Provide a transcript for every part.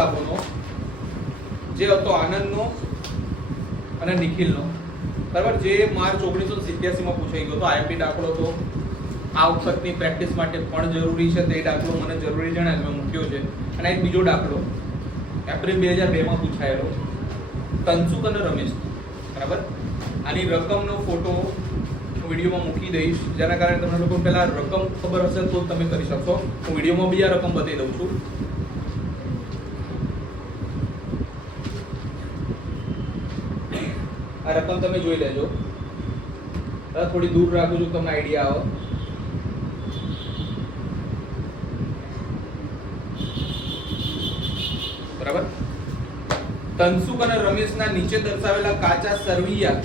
હિસાબોનો જે હતો આનંદનો અને નિખિલનો. બરાબર? જે માર્ચ ઓગણીસો સિત્યાસીમાં પૂછાઈ ગયો હતો. આઈએમપી દાખલો હતો. આ વખતની પ્રેક્ટિસ માટે પણ જરૂરી છે તે દાખલો મને જરૂરી જણાય, મેં મૂક્યો છે. અને એક બીજો દાખલો, એપ્રિલ બે હજાર બેમાં પૂછાયેલો. તનસુક અને રમેશ. બરાબર? આની રકમનો ફોટો વિડીયોમાં મૂકી દઈશ. જેના કારણે તમને લોકો પહેલા રકમ ખબર હશે તો તમે કરી શકશો. હું વિડીયોમાં બીજા રકમ બતાવી દઉં છું. આ રકમ તમે જોઈ લેજો. થોડી દૂર રાખું છું, તમને આઈડિયા આવો. બરાબર? તનસુક અને રમેશના નીચે દર્શાવેલા કાચા સરવૈયા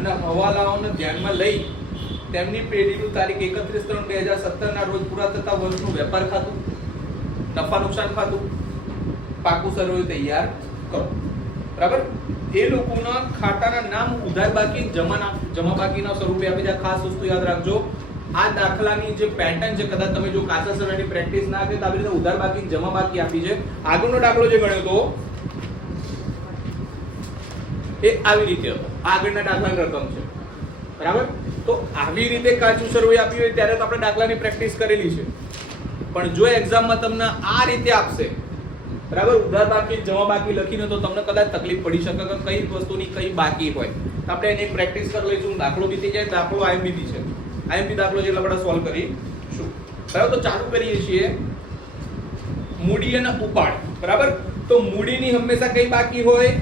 અને હવાલાઓને ધ્યાનમાં લઈ તેમની પેઢીનું તારીખ એકત્રીસ ત્રણ બે હજાર સત્તરના રોજ પૂરા થતા વર્ષનું વેપાર ખાતું, નફા નુકસાન ખાતું, પાકું સરવૈયું તૈયાર કરો. બરાબર? એ લોકોના ખાતાના નામ ઉધાર બાકી, જમાના જમા બાકીના સ્વરૂપે આપી છે ખાસ વસ્તુ યાદ રાખજો, આ દાખલાની જે પેટર્ન છે, કદાચ તમે જો કાચા સર્વેની પ્રેક્ટિસ ના કરી, તો આવી રીતે ઉધાર બાકી જમા બાકી આપી છે. આગળનો દાખલો જે ગણ્યો તો, એ આવી રીતે હતો. આગળના દાખલાની રકમ છે. બરાબર? તો આવી રીતે કાચું સર્વે આપ્યું હોય ત્યારે તો આપણે દાખલાની પ્રેક્ટિસ કરેલી છે. પણ જો એક્ઝામમાં તમને આ રીતે આપશે બરાબર? ઉધાર બાકી, જમા બાકી લખીને તો તમને કદાચ તકલીફ પડી શકે કે કઈ વસ્તુની કઈ બાકી હોય. તો આપણે એની પ્રેક્ટિસ કરી લઈશું. દાખલો બીતી જાય, દાખલો આઈએમપી છે. આઈએમપી દાખલો છે આપણે સોલ્વ કરીશું. બરાબર? તો ચાલુ કરીએ છીએ. મૂડી અને ઉપાડ. બરાબર? તો મૂડીની હંમેશા કઈ બાકી હોય?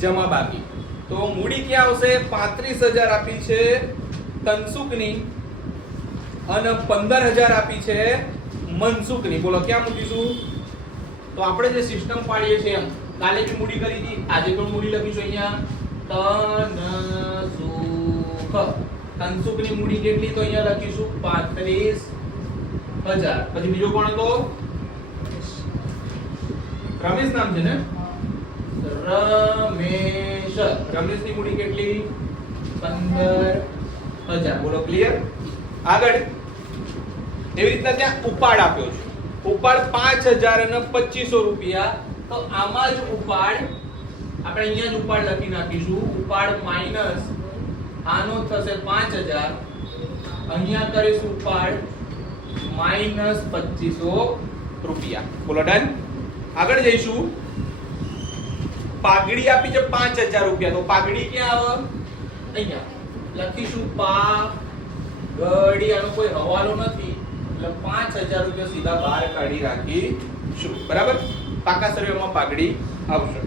જમા બાકી. તો મૂડી ક્યાં આવશે? પાંત્રીસ હજાર આપી છે તનસુકની અને પંદર હજાર આપી છે મનસુખની. બોલો, ક્યાં મૂકીશું? તો આપણે જે સિસ્ટમ પાડીએ છીએ એમ, કાલે બી મૂડી કરી હતી, આજે પણ મૂડી લખીશું અહીંયા. તન તનસુખ તનસુખની મૂડી કેટલી તો અહીંયા લખીશું, પાંત્રીસ હજાર. પછી બીજો કોણ હતો? રમેશ નામ છે ને? રમેશ. રમેશની મૂડી કેટલી? પંદર હજાર. બોલો ક્લિયર આગળ. એવી રીતના ત્યાં ઉપાડ આપ્યો છે. ઉપાડ પાંચ હજાર અને પચીસો રૂપિયા. તો આમાં જ ઉપાડ, આપણે અહીંયા જ ઉપાડ લખી નાખીશું. ઉપાડ માઇનસ આનો થશે પાંચ હજાર. અહીંયા કરીશું ઉપાડ માઇનસ પચીસો રૂપિયા. બોલો ડન આગળ જઈશું. પાઘડી આપી છે પાંચ હજાર રૂપિયા. તો પાઘડી ક્યાં આવે? અહીંયા. લખીશું પા ગડી આનો કોઈ હવાલો નથી. એટલે પાંચ હજાર રૂપિયા સીધા બહાર કાઢી રાખીશું બરાબર? પાકા સર્વેમાં પાઘડી આવશે.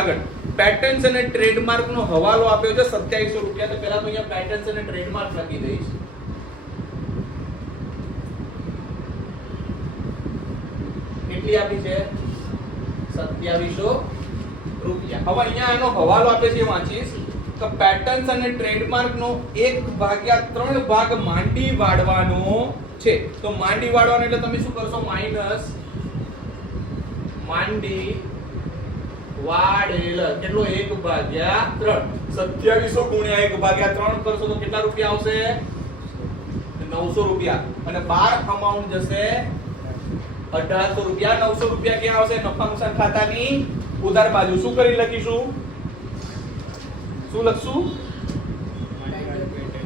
આગળ પેટર્ન્સ અને ટ્રેડમાર્ક નો હવાલો આપ્યો છે સત્યાવીસો રૂપિયા. તો પહેલા તો અહીંયા પેટર્ન્સ અને ટ્રેડમાર્ક લખી દઈશ. કેટલી આપી છે? સત્યાવીસો રૂપિયા. હવે અહીંયા એનો હવાલો આપે છે વાંચીશ. કે પેટર્ન્સ અને ટ્રેડમાર્કનો એક ભાગ્યા ત્રણ ભાગ માંડી વાળવાનો છે. તો માંડી વાળવાનો એટલે તમે શું કરશો? માઇનસ માંડી વાળેલ કેટલો? એક ભાગ્યા ત્રણ. સત્યાવીસો ગુણ્યા એક ભાગ્યા ત્રણ કરશો તો કેટલા રૂપિયા આવશે? નવસો રૂપિયા. અને બાર અમાઉન્ટ જશે અઢારસો રૂપિયા. નવસો રૂપિયા ક્યાં આવશે? નફા નુકસાન ખાતાની ઉધાર બાજુ. શું કરી લખીશું? શું લખશું?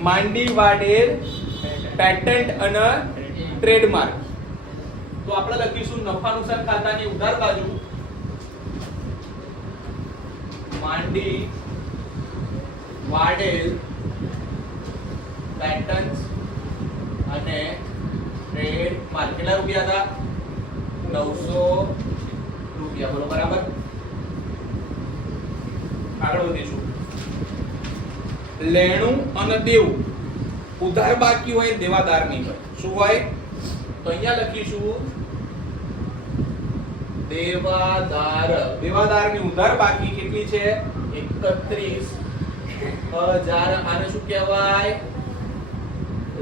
માંડી વાડેર પેટન્ટ અને ટ્રેડમાર્ક તો આપણે લખીશું નફા નુકસાન ખાતાની ઉધાર બાજુ. માંડી વાડેલ પેટન્સ અને ટ્રેડમાર્ક કેટલા રૂપિયા હતા? નવસો રૂપિયા. બોલો બરાબર? આગળ વધીશું. લેણું અને દેવું. ઉધાર બાકી હોય દેવાદાર નહીં હોય. શું હોય? તો અહીંયા લખીશું દેવાદાર દેવાદારની ઉધાર બાકી કેટલી છે? 31000 આને શું કહેવાય?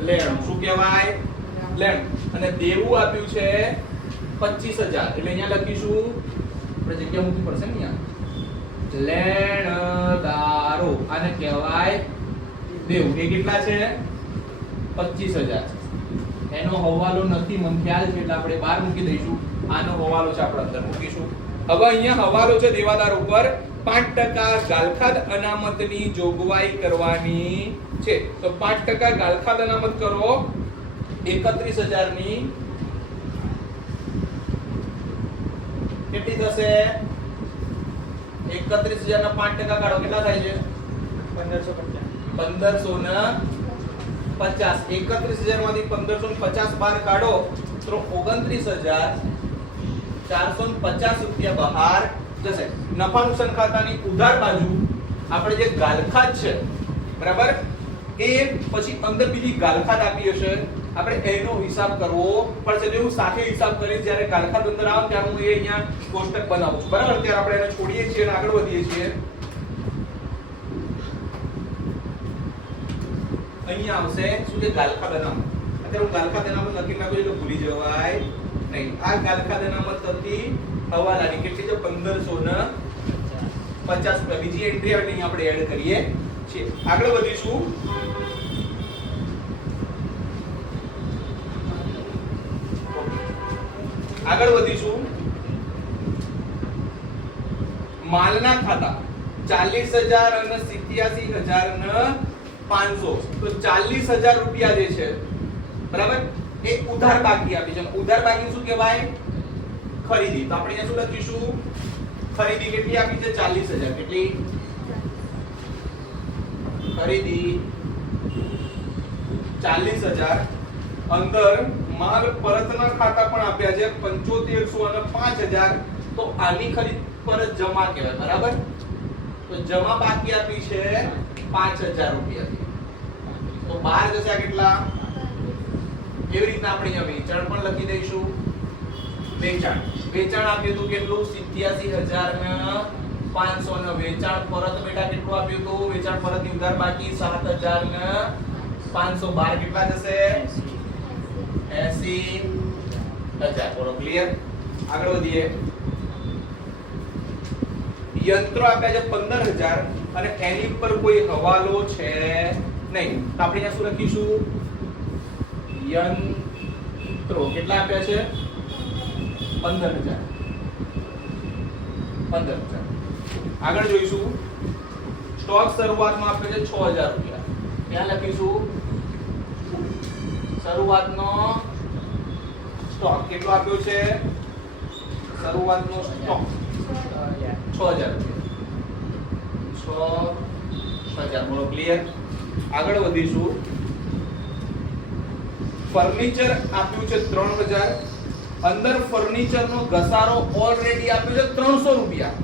લેણ. શું કહેવાય? લેણ. અને દેવું આપ્યું છે 25000 એટલે અહીંયા લખીશું. આપણે જગ્યા મૂકવી પડશે ને અહીંયા. લેણદારો. આને કહેવાય દેવું એ કેટલા છે? પચીસ હજાર. એનો હવાલો નથી, મને ખ્યાલ છે, એટલે આપણે બહાર મૂકી દઈશું. આનો હવાલો છે, આપણે અંદર મૂકીશું. હવે અહીંયા હવાલો છે, દેવાદાર ઉપર. પાંચ ટકા ગાલખાદ અનામતની જોગવાઈ કરવાની છે. તો પાંચ ટકા ગાલખાદ અનામત કરો. એકત્રીસ હજારની કેટલી થશે? એકત્રીસ હજાર ના પાંચ ટકા કાઢો. કેટલા થાય છે? પંદરસો પચાસ. એકત્રીસ હજારમાંથી પંદરસો પચાસ બાર કાઢો તો ઓગણત્રીસ હજાર ચારસો પચાસ રૂપિયા બહાર જશે. નફા નુકસાન ઉધાર બાજુ આપણે જે ગાલખાત છે, બરાબર? એ પછી અંદર બીજી ગાલખાત આપી હશે. આપણે એનો હિસાબ કરવો પડશે. જો હું સાથે હિસાબ કરીશ જ્યારે ગાલખાત અંદર આવે ત્યારે હું એ અહીંયા કોષ્ટક બનાવું છું. બરાબર? ત્યારે આપણે એને છોડીએ છીએ અને આગળ વધીએ છીએ. અહીંયા આવશે. શું છે? ગાલખા અનામત અત્યારે હું ગાલખા અનામત લખી નાખું એટલે ભૂલી જવાય નહીં. આ ગાલખા અનામત થતી હવાલાની કેટલી છે? પંદરસો ને પચાસ બીજી એન્ટ્રી આપણે આપણે એડ કરીએ છીએ. આગળ વધીશું. આગળ વધીશું. માલના ખાતા ચાલીસ હજાર અને સિત્યાસી હજાર ને પાંચસો. તો ચાલીસ હજાર રૂપિયા જે છે, બરાબર? એ ઉધાર બાકી આપી છે. ઉધાર બાકી શું કહેવાય? ખરીદી. તો આપણે અહીંયા શું લખીશું? ખરીદી કેટલી આપી છે? ચાલીસ હજાર. કેટલી? ખરીદી ચાલીસ હજાર. અંદર માલ પરતના ખાતા પણ આપ્યા છે, પંચોતેરસો અને પાંચ હજાર. તો આની ખરીદ પર જમા કહેવાય, બરાબર? તો જમા બાકી આપી છે પાંચ હજાર રૂપિયા તો બાર જશે કેટલા? એવી રીતના આપણે અહીંયા વેચાણ પણ લખી દઈશું. વેચાણ. વેચાણ આપ્યું હતું કેટલું? સિત્યાસી હજાર પાંચસો ને વેચાણ. પરત બેટા કેટલું આપ્યું હતું? વેચાણ પરતની ઉધાર બાકી સાત હજાર ને પાંચસો બાર. કેટલા જશે? એસી હજાર. બોલો ક્લિયર આગળ વધીએ. યંત્રો આપ્યા છે પંદર હજાર અને એની ઉપર કોઈ હવાલો છે નહીં. તો આપણે અહીંયા શું લખીશું? યંત્રો. કેટલા આપ્યા છે? પંદર હજાર. પંદર હજાર. આગળ જોઈશું. સ્ટોક શરૂઆતમાં આપ્યો છે છ હજાર રૂપિયા. ત્યાં લખીશું? શરૂઆતનો સ્ટોક કેટલો આપ્યો છે? શરૂઆતનો સ્ટોક છ હજાર છ હજાર. બોલો ક્લિયર આગળ વધીશું. ફર્નિચર આપ્યું છે ત્રણ હજાર. અંદર ફર્નિચર નો ઘસારો ઓલરેડી આપ્યો છે ત્રણસો રૂપિયા.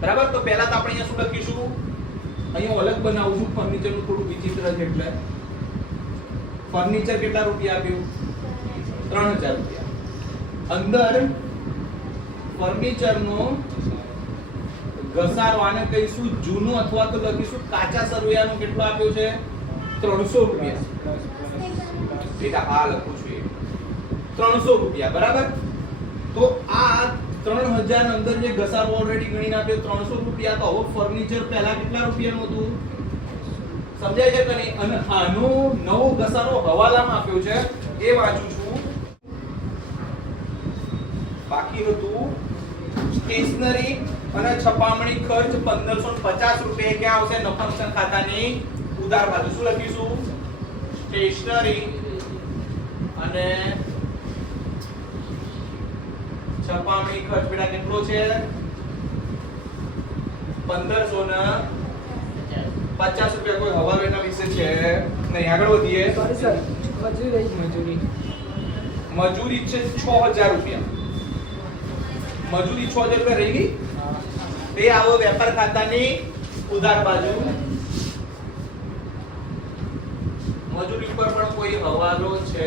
બરાબર? તો પહેલા તો આપણે અહીંયા શું લખીશું? અહીંયા અલગ બનાવું છું ફર્નિચરનું થોડું વિચિત્ર છે એટલે. ફર્નિચર કેટલા રૂપિયા આપ્યું? ત્રણ હજાર રૂપિયા. અંદર ફર્નિચર નો ઘસારો આને કહીશું જૂનું અથવા તો લખીશું કાચા સરવૈયાનું કેટલો આપ્યો છે? ત્રણસો રૂપિયા. બેટા આ લખું છું ત્રણસો રૂપિયા, બરાબર? તો આ ત્રણ હજાર અંદર જે ઘસારો ઓલરેડી ગણીને આપ્યો, ત્રણસો રૂપિયા. તો હવે ફર્નિચર પહેલા કેટલા રૂપિયાનું હતું? સમજાય છે કે નહીં? અને આનો નવો ઘસારો હવાલામાં આપ્યો છે. એ વાંચું છું. બાકી હતું સ્ટેશનરી અને છપામણી ખર્ચ 1550 રૂપિયા ક્યાં આવશે? નફા ખાતાની ઉધાર બાજુ. શું લખીશું? સ્ટેશનરી અને છપામણી ખર્ચ બેટા કેટલો છે? 1500 ને 50 રૂપિયા કોઈ હવાલો એના વિશે છે નહીં આગળ વધીએ. મજૂરી મજૂરી. મજૂરી છે 6000 રૂપિયા. મજૂરી છ હજાર રૂપિયા રહી ગઈ? તે આવો વેપાર ખાતાની ઉધાર બાજુ. મજૂરી ઉપર પણ કોઈ હવાલો છે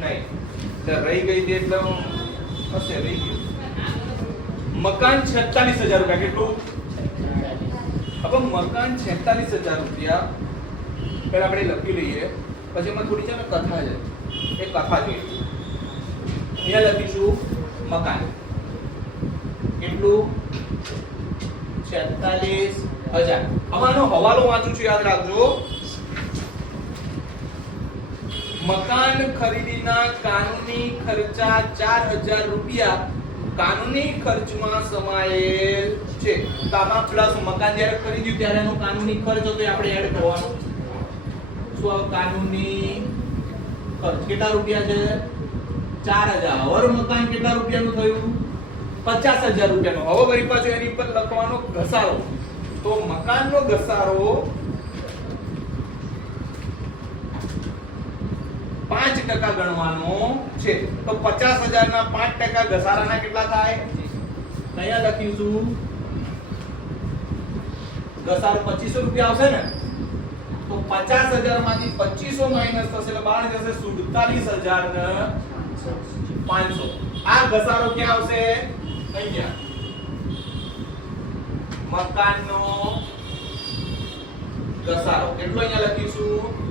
નહીં. રહી ગઈ તે એકદમ હશે રહી ગયું. મકાન 46000 રૂપિયા કેટલું? હવે મકાન 46000 રૂપિયા પહેલાં આપણે લખી લઈએ પછી એમાં થોડી છે કથા છે એ કથા જોઈએ અહીંયા લખીશું મકાન કેટલું છેતાલીસ હજાર આમાંનો હવાલો વાંચું છું યાદ રાખજો મકાન ખરીદીના કાનૂની ખર્ચા ચાર હજાર રૂપિયા કાનૂની ખર્ચમાં સમાયેલ છે. તો આમાં પ્લસ મકાન જ્યારે ખરીદ્યું ત્યારે એનો કાનૂની ખર્ચ હતો એ આપણે એડ કરવાનો શું કાનૂની ખર્ચ? કેટલા રૂપિયા છે? ચાર હજાર. હવે મકાન કેટલા રૂપિયાનું થયું? પચાસ હજાર રૂપિયાનું. હવે વળી પાછું એની પર લખવાનો ઘસારો. તો મકાનનો ઘસારો પાંચ ટકા ગણવાનો છે. તો પચાસ હજાર ના પાંચ ટકા ઘસારાના કેટલા થાય? અહીંયા લખીશું. ઘસારો પચીસો રૂપિયા આવશે ને? તો પચાસ હજારમાંથી પચીસો માઇનસ થશે બાર જશે સુડતાલીસ હજાર ને પાંચસો. આ ઘસારો ક્યાં આવશે? અહીંયા. મકાનનો ઘસારો. કેટલો અહીંયા લખીશું?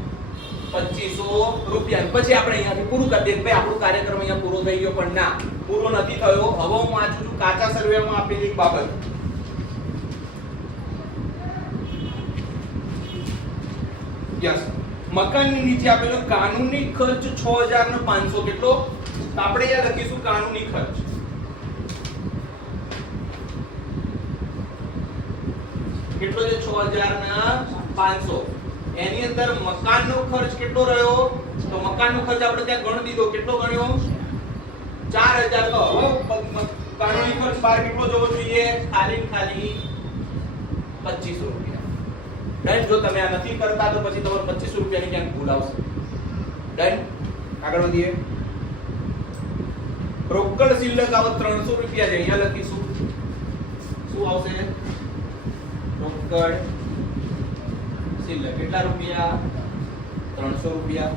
પચીસો રૂપિયા. પછી આપણે અહીંયાથી પૂરું કરી દઈએ ભાઈ આપણું કાર્યક્રમ અહીંયા પૂરો થઈ ગયો, પણ ના, પૂરો નથી થયો. હવે હું વાંચું છું કાચા સર્વેમાં આપેલી એક બાબત. યસ મકાનની નીચે આપેલો કાનૂની ખર્ચ 6500 કેટલો? આપણે અહીંયા લખીશું કાનૂની ખર્ચ. કેટલો છે? 6500 એની અંદર મકાનનો ખર્ચ કેટલો રહ્યો? તો મકાનનો ખર્ચ આપણે ત્યાં ગણ દીધો. કેટલો ગણ્યો? 4000 તો હવે મ- કાનૂની ખર્ચ બહાર કેટલો જવો જોઈએ? ખાલી ખાલી 2500 રૂપિયા. ડન જો તમે આ નથી કરતા, તો પછી તમારે 2500 રૂપિયાની ક્યાંક ભૂલ આવશે. ડન આગળ વધીએ. રોકડ શિલ્લક આવો 300 રૂપિયા છે. અહીંયા લખીશું. શું આવશે? રોકડ કેટલા રૂપિયા? 300 રૂપિયા.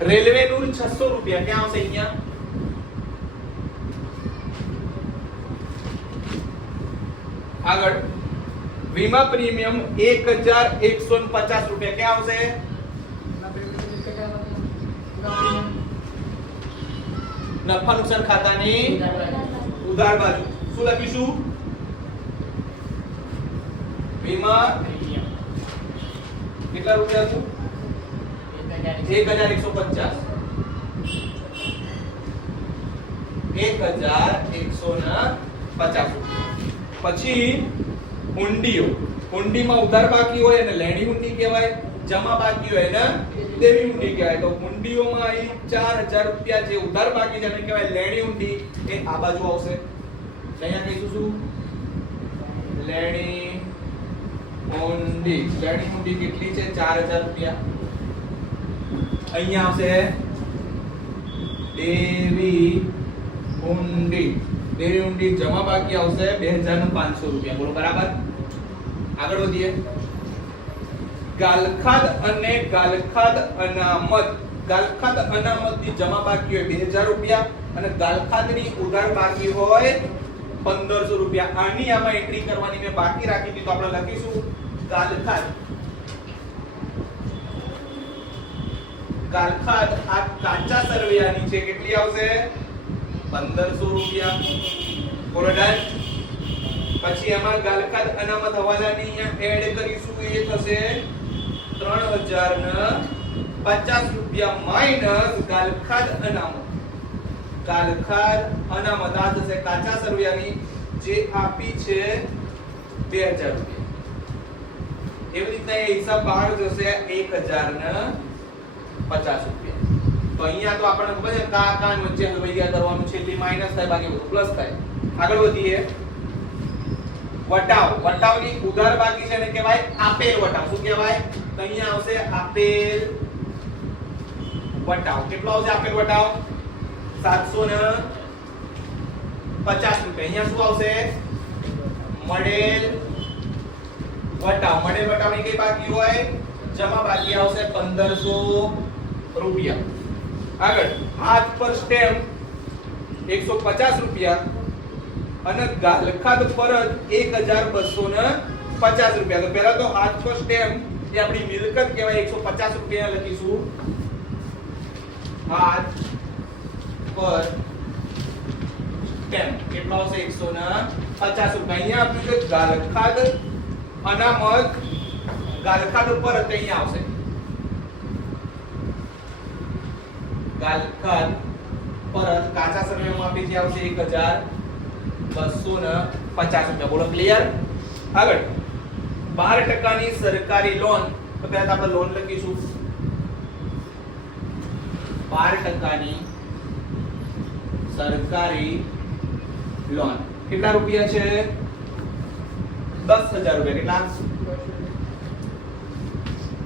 રેલવે નું છસો રૂપિયા. ક્યાં આવશે અહીંયા? આગળ. વીમા પ્રીમિયમ 1150 રૂપિયા. ક્યાં આવશે? નફા નુકસાન ખાતાની ઉધાર બાજુ. શું લખીશું? વીમા કેટલા રૂપિયા હતું? એક હજાર એકસો પચાસ. એક હજાર એકસો પચાસ પછી હુંડીઓ હુંડીમાં ઉધાર બાકી હોય એને લેણી હુંડી કહેવાય, જમા બાકી હોય એને દેવી હુંડી કહેવાય. તો હુંડીઓમાં અહીં ચાર હજાર રૂપિયા જે ઉધાર બાકી છે એને કહેવાય લેણી હુંડી એ આ બાજુ આવશે. અહીંયા કહીશું શું? લેણી હુંડી લેણી ઊંડી કેટલી છે? 4000 રૂપિયા. અહીંયા આવશે. દેવી ઊંડી. દેવી ઊંડી જમા બાકી આવશે બે હજાર પાંચસો રૂપિયા. બોલો, બરાબર? આગળ વધીએ. ગાલખાદ અને ગાલખાદ અનામત. ગાલખાદ અનામતની જમા બાકી હોય બે હજાર રૂપિયા અને ગાલખાદની ઉધાર બાકી હોય પંદરસો રૂપિયા. આની આમાં એન્ટ્રી કરવાની મેં બાકી રાખી હતી, તો આપણે લખીશું ગાલખાદ. ગાલખાદ આ કાચા સરવૈયાની છે. કેટલી આવશે? પંદરસો રૂપિયા. બોલો પછી એમાં ગાલખાદ અનામત હવાલાની અહીંયા એડ કરીશું. એ થશે ત્રણ હજાર પચાસ રૂપિયા માઇનસ ગાલખાદ અનામત. ગાલખાદ અનામત આ થશે કાચા સરવિયાની જે આપી છે 2000 રૂપિયા. એવી રીતના એ હિસાબ બહાર જશે એક હજાર ને પચાસ રૂપિયા. તો અહીંયા તો આપણને ખબર છે કા કા વચ્ચે વૈયા કરવાનું છેલ્લી માઇનસ થાય, બાકી પ્લસ થાય. આગળ વધીએ. વટાવ. વટાવની ઉધાર બાકી છે એને કહેવાય આપેલ વટાવ. શું કહેવાય? તો અહીંયા આવશે આપેલ વટાવ. કેટલો આવશે આપેલ વટાવ? 700 ને 50 રૂપિયા. અહીંયા શું આવશે? મળેલ વટા. મળેલ વટાવની કઈ બાકી હોય? જમા બાકી આવશે પંદરસો રૂપિયા. આગળ. હાથ પર સ્ટેમ્પ 150 રૂપિયા અને ગાલખાદ પરત 1250 રૂપિયા. તો પહેલા તો હાથ પર સ્ટેમ્પ એ આપણી મિલકત કહેવાય. 150 રૂપિયા લખીશું. હાથ પર સ્ટેમ્પ કેટલો આવશે 150 રૂપિયા. અહીંયા આપ્યું છે ગાલખાદ અનામત. ગાલખાદ પરત અહીંયા આવશે. ગાલખાદ પરત કાચા સમયમાં આપી જે આવશે એક હજાર બસો ને પચાસ રૂપિયા. બોલો ક્લિયર આગળ. બાર ટકાની સરકારી લોન તો પહેલા આપણે લોન લખીશું. બાર ટકાની સરકારી લોન કેટલા રૂપિયા છે? દસ હજાર રૂપિયા. કેટલા?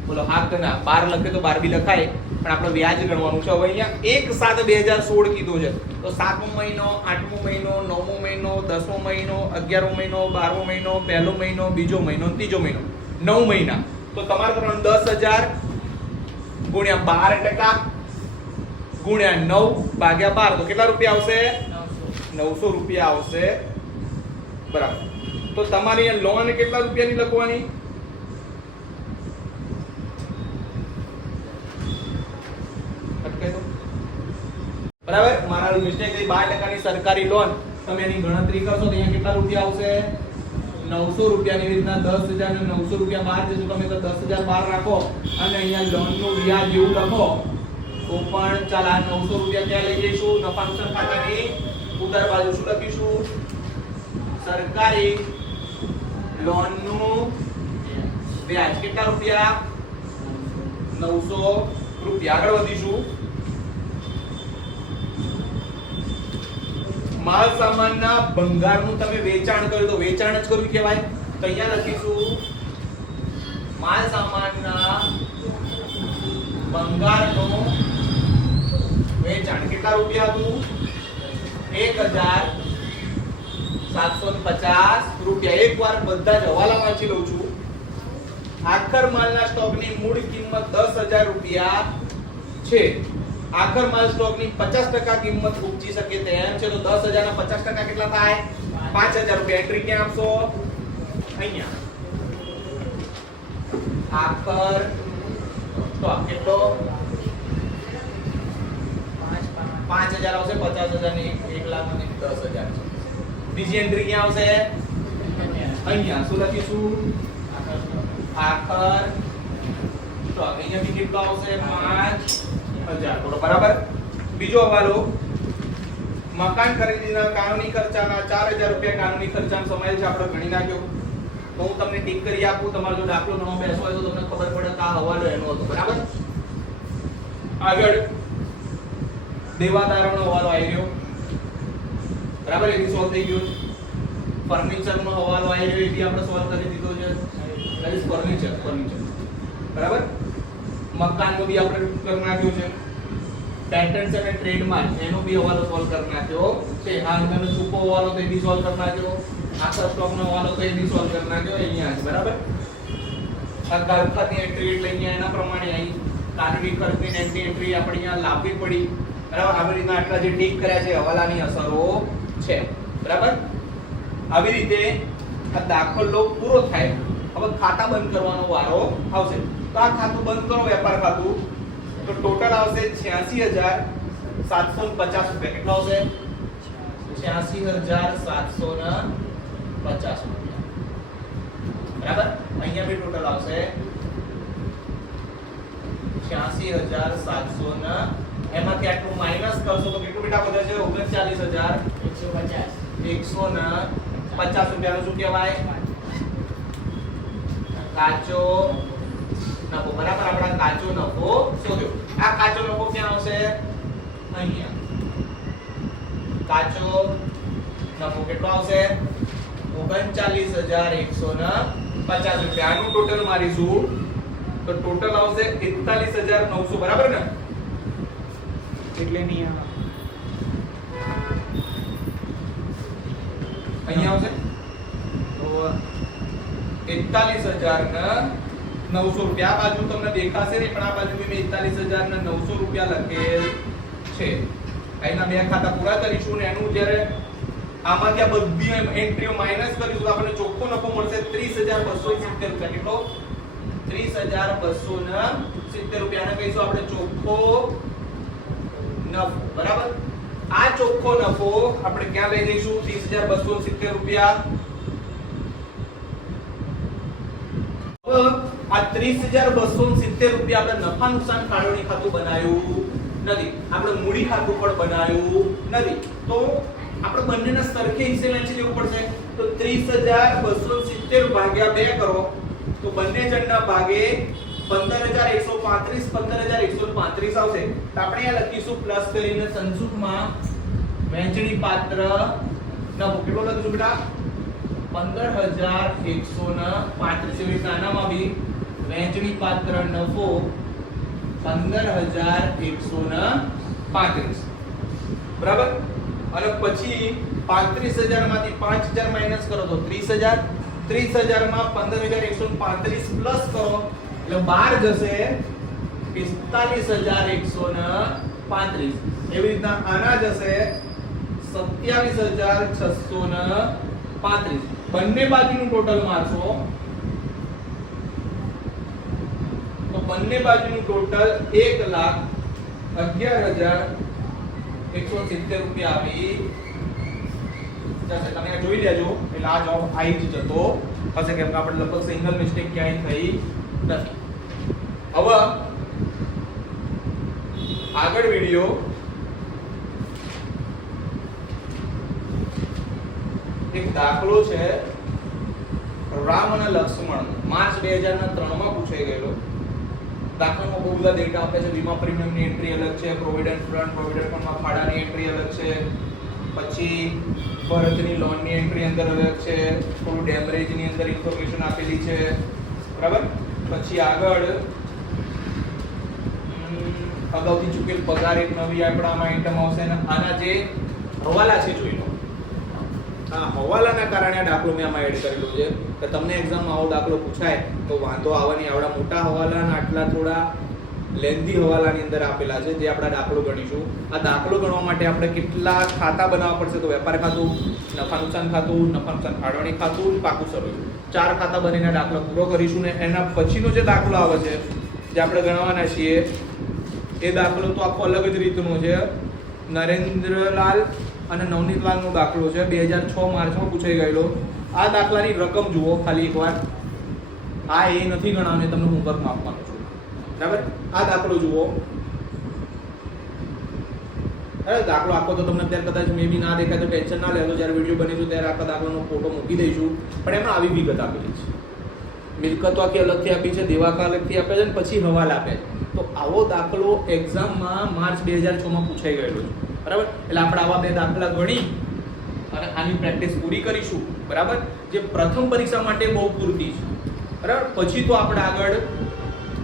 બોલો, હા કે ના? બાર લખે તો બાર બી લખાય. પણ આપણે વ્યાજ ગણવાનું છે. હવે અહીંયા એક સાત બે હજાર સોળ કીધું છે. તો સાતમો મહિનો, આઠમો મહિનો, નવમો મહિનો, દસમો મહિનો, અગિયારમો મહિનો, બારમો મહિનો, પહેલો મહિનો, બીજો મહિનો, ત્રીજો મહિનો. નવ મહિના. તો તમારે કરવાનું દસ હજાર ગુણ્યા બાર ટકા ગુણ્યા નવ ભાગ્યા બાર, તો કેટલા રૂપિયા આવશે? નવસો રૂપિયા આવશે. બરાબર. તો તમારી લોન કેટલા રૂપિયાની લખવાની? બરાબર? મારા મિસ્ટેક થઈ બાર ટકાની સરકારી લોન. તમે એની ગણતરી કરશો, તો અહીંયા કેટલા રૂપિયા આવશે? નવસો રૂપિયાની રીતના દસ હજાર નવસો રૂપિયા બાર જશો તમે તો દસ હજાર બહાર રાખો અને અહીંયા લોનનું વ્યાજ એવું લખો. તો પણ ચાલ, આ નવસો રૂપિયા ક્યાં લઈ જઈશું. નફા ખાતાની ઉત્તર બાજુ શું લખીશું? સરકારી લોનનું વ્યાજ. કેટલા રૂપિયા? નવસો રૂપિયા. આગળ વધીશું. માલ સામાનના ભંગારનું તમે વેચાણ કર્યું તો વેચાણ જ કર્યું કહેવાય. તો અહીંયા લખીશું. માલ સામાનના ભંગારનું વેચાણ કેટલા રૂપિયા હતું? એક હજાર સાતસો પચાસ રૂપિયા. એક વાર બધા જ હવાલા વાંચી લઉં છું. આખર માલના સ્ટોકની મૂળ કિંમત દસ હજાર રૂપિયા છે. આખર માલ સ્ટોકની પચાસ ટકા કિંમત ઉપજી શકે તેમ છે. તો દસ હજાર ના પચાસ ટકા કેટલા થાય? પાંચ હજાર રૂપિયા. એન્ટ્રી ક્યાં આપશો? અહીંયા. આખર સ્ટોક. કેટલો? પાંચ હજાર આવશે, પચાસ હજારની એક લાખ અને દસ હજાર બીજી એન્ટ્રી ક્યાં આવશે? અહીંયા. શું લખીશું? આખર. તો અહીંયા બી કેટલો આવશે? પાંચ હજાર. બરાબર? બીજો હવાલો. મકાન ખરીદીના કાનૂની ખર્ચાના ચાર હજાર રૂપિયા કાનૂની ખર્ચાનો સમય છે, આપણે ગણી નાખ્યો. તો હું તમને ટીક કરી આપું, તમારો જો દાખલો ઘણો બેસો હોય તો તમને ખબર પડે કે આ હવાલો એનો હતો. બરાબર? આગળ. દેવાદારોનો હવાલો આવી રહ્યો. બરાબર એ સોલ્વ થઈ ગયું. ફર્નિચરનો હવાલો આવી રહ્યો એ બી આપણે સોલ્વ કરી દીધો છે. Is ફર્નિચર ફર્નિચર બરાબર? મકાનનો બી આપણે કરી નાખ્યો છે. પેટર્ન્સ અને ટ્રેડમાર્ક એનો બી હવાલો સોલ્વ કરી નાખ્યો. છે આ અંદરનો છૂપો હવાલો તો એ બી સોલ્વ કરી નાખ્યો. આખા સ્ટોકનો હવાલો તો એ બી સોલ્વ કરી નાખ્યો અહીંયા છે બરાબર? આ ગાલખાની એન્ટ્રી એટલે અહીંયા એના પ્રમાણે અહીં કાનૂની ખર્ચની એન્ટ્રી આપણે અહીંયા લાવવી પડી. બરાબર? આવી રીતના આટલા જે ટીક કર્યા છે, હવાલાની અસરો છે. બરાબર? આવી રીતે આ દાખલો પૂરો થાય. હવે ખાતા બંધ કરવાનો વારો આવશે. તો આ ખાતું બંધ કરો, વેપાર ખાતું. તો ટોટલ આવશે છ્યાસી હજાર સાતસો પચાસ રૂપિયા. કેટલા આવશે? છ્યાસી હજાર સાતસો ને પચાસ રૂપિયા. બરાબર? અહીંયા બી ટોટલ આવશે છ્યાસી હજાર સાતસો ને એમાંથી આટલું માઇનસ કરશો તો કેટલું બેટા વધે છે ઓગણચાલીસ હજાર. એકસો પચાસ એકસો ને પચાસ રૂપિયાનું શું કહેવાય? કાચો નફો. બરાબર, આપણે કાચો નફો શોધ્યો. આ કાચો નફો ક્યાં આવશે? અહીંયા. કાચો નફો કેટલો આવશે? ઓગણચાલીસ હજાર એકસો ને પચાસ રૂપિયા. આનું ટોટલ મારીશું તો ટોટલ આવશે એકતાલીસ હજાર નવસો. બરાબર ને? એટલે નહીં આવે. અહીંયા આવશે? તો એકતાલીસ હજાર ને નવસો રૂપિયા. આ બાજુ તમને દેખાશે નહીં, પણ આ બાજુ મેં એકતાલીસ હજાર ને નવસો રૂપિયા લખેલ છે. અહીંના બે ખાતા પૂરા કરીશું ને એનું જ્યારે આમાંથી આ બધી એન્ટ્રીઓ માઇનસ કરીશું, તો આપણને ચોખ્ખો નફો મળશે ત્રીસ હજાર બસો સિત્તેર રૂપિયા. કેટલો? ત્રીસ હજાર બસો ને સિત્તેર રૂપિયા. કહીશું આપણે ચોખ્ખો નફો, બરાબર? આ ચોખ્ખો નફો આપણે ક્યાં લઈ જઈશું? ત્રીસ હજાર બસો સિત્તેર રૂપિયા. ત્રીસ હજાર બસો સિત્તેર મૂડી ખાતું પણ બનાવ્યું નથી. તો આપણે બંનેના સરખે હિસ્સે વહેંચી દેવું પડશે. તો 30270 ભાગ્યા 2 કરો. તો બંને જણના ભાગે 15135 15135 આવશે. તો આપણે આ લખીશું, પ્લસ કરીને સંસુખમાં વહેંચણી પાત્ર. નફો કેટલો લખીશું બેટા. પંદર હજાર એકસો ને પાંત્રીસ એવી રીતના આનામાં બી વહેંચણી પાત્ર નફો હજાર ને બરાબર? અને પછી પાંત્રીસ હજારમાંથી પાંચ હજાર માઇનસ કરો તો ત્રીસ હજાર. ત્રીસ હજારમાં પંદર હજાર એકસો પાંત્રીસ પ્લસ કરો એટલે બાર જશે પિસ્તાલીસ હજાર એકસો ને પાંત્રીસ. એવી રીતના આના જશે સત્યાવીસ હજાર છસો ને પાંત્રીસ. બંને બાજુનું ટોટલ મારશો. તો બંને બાજુનું ટોટલ એક લાખ અગિયાર હજાર એકસો સિત્તેર રૂપિયા આવી તમે જોઈ લેજો. એટલે આ જવાબ આવી જ જતો હશે કેમ કે આપણે લગભગ સિંગલ મિસ્ટેક ક્યાંય થઈ નથી. હવે આગળ વીડિયો. એક દાખલો છે. રામ અને લક્ષ્મણ માર્ચ બે હજાર ના ત્રણમાં પૂછાઈ ગયેલો. દાખલામાં બહુ બધા ડેટા આપે છે. વીમા પ્રીમિયમની એન્ટ્રી અલગ છે. પ્રોવિડન્ટ ફંડ પ્રોવિડન્ટ ફંડમાં ફાળાની એન્ટ્રી અલગ છે. પછી ભરતની લોનની એન્ટ્રી અંદર અલગ છે. થોડું ડેમરેજની અંદર ઇન્ફોર્મેશન આપેલી છે. બરાબર? પછી આગળ અગાઉથી ચૂકેલ પગાર એક નવી આપણામાં આઈટમ આવશે અને આના જે હવાલા છે જોઈનો હા હવાલાના કારણે આ દાખલો મેં આમાં એડ કરેલો છે. કે તમને એક્ઝામમાં આવો દાખલો પૂછાય, તો વાંધો આવવાની આવડા મોટા હવાલાના આટલા થોડા લેન્ધી હવાલાની અંદર આપેલા છે, જે આપણે દાખલો ગણીશું. આ દાખલો ગણવા માટે આપણે કેટલા ખાતા બનાવવા પડશે તો વેપાર ખાતું, નફા નુકસાન ખાતું, નફા નુકસાન ફાળવણી ખાતું, પાકું સર્વે ચાર ખાતા બનીને દાખલો પૂરો કરીશું ને એના પછીનો જે દાખલો આવે છે, જે આપણે ગણવાના છીએ, એ દાખલો તો આખો અલગ જ રીતનો છે. નરેન્દ્રલાલ અને નવનીતલાલનો દાખલો છે. બે હજાર છ માર્ચમાં પૂછાઈ ગયેલો. આ દાખલાની રકમ જુઓ ખાલી એકવાર. આ એ નથી ગણાવને, તમને હોમવર્કમાં આપવાનું બરાબર? આ દાખલો જુઓ. દાખલો આપો તો તમને અત્યારે કદાચ મે બી ના દેખાય તો ટેન્શન ના લેજો. જ્યારે વીડિયો બનીશું ત્યારે આખા દાખલાનો ફોટો મૂકી દઈશું. પણ એમાં આવી વિગત આપેલી છે. મિલકતો આખી અલગથી આપી છે, દેવાકા અલગથી આપે છે અને પછી હવાલ આપે છે. તો આવો દાખલો એક્ઝામમાં માર્ચ બે હજાર છમાં પૂછાઈ ગયેલો છે. બરાબર? એટલે આપણે આવા બે દાખલા ગણી અને આની પ્રેક્ટિસ પૂરી કરીશું. બરાબર? જે પ્રથમ પરીક્ષા માટે બહુ પૂરતી છે. બરાબર? પછી તો આપણે આગળ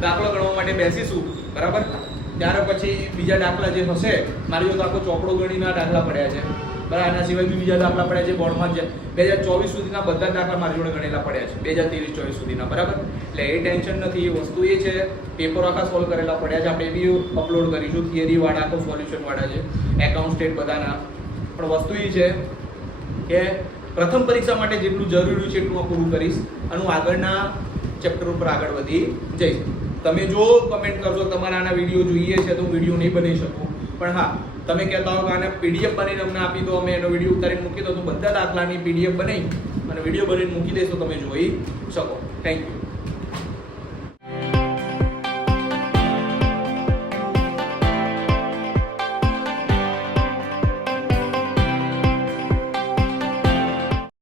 દાખલો ગણવા માટે બેસીશું, બરાબર? ત્યાર પછી બીજા દાખલા જે હશે, મારી તો આખો ચોપડો ગણીના દાખલા પડ્યા છે. બરાબર, આના સિવાય બી બીજા દાખલા પડ્યા છે બોર્ડમાં છે બે હજાર ચોવીસ સુધીના બધા દાખલા મારી જોડે ગણેલા પડ્યા છે, બે હજાર ત્રેવીસ ચોવીસ સુધીના, બરાબર? એટલે એ ટેન્શન નથી, એ વસ્તુ એ છે. પેપર આખા સોલ્વ કરેલા પડ્યા છે, આપણે બી અપલોડ કરીશું થિયરી વાળા આખો સોલ્યુશન વાળા છે એકાઉન્ટ સ્ટેટ બધાના. પણ વસ્તુ એ છે કે પ્રથમ પરીક્ષા માટે જેટલું જરૂરી છે એટલું હું પૂરું કરીશ અને હું આગળના ચેપ્ટર ઉપર આગળ વધી જઈશ. તમે જો કમેન્ટ કરશો તમારે આના વીડિયો જોઈએ છે તો વીડિયો નહીં બની શકું. પણ હા, તમે કહેતા હો કે આને પીડીએફ બનાવીને અમને આપી દો, અમે એનો વીડિયો ઉતારીને મૂકી દો, તો બધા દાખલાની પીડીએફ બનાવી અને વીડિયો બનાવીને મૂકી દઈશ, તમે જોઈ શકો. Thank you